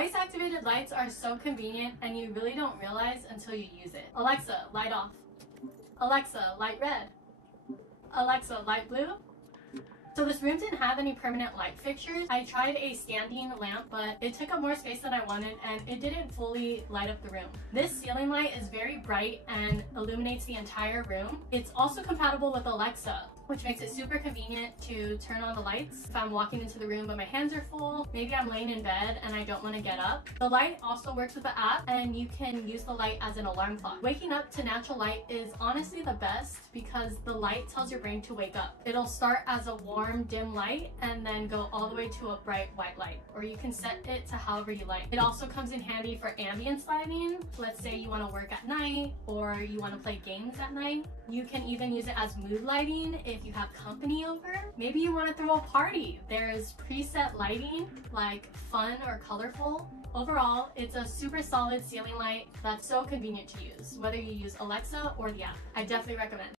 Voice activated lights are so convenient and you really don't realize until you use it. Alexa, light off. Alexa, light red. Alexa, light blue. So this room didn't have any permanent light fixtures. I tried a standing lamp, but it took up more space than I wanted and it didn't fully light up the room. This ceiling light is very bright and illuminates the entire room. It's also compatible with Alexa, which makes it super convenient to turn on the lights if I'm walking into the room but my hands are full. Maybe I'm laying in bed and I don't want to get up. The light also works with the app and you can use the light as an alarm clock. Waking up to natural light is honestly the best because the light tells your brain to wake up. It'll start as a warm, dim light and then go all the way to a bright white light, or you can set it to however you like. It also comes in handy for ambience lighting. Let's say you want to work at night or you want to play games at night. You can even use it as mood lighting if you have company over. Maybe you want to throw a party. There's preset lighting like fun or colorful. Overall, it's a super solid ceiling light that's so convenient to use, whether you use Alexa or the app. I definitely recommend.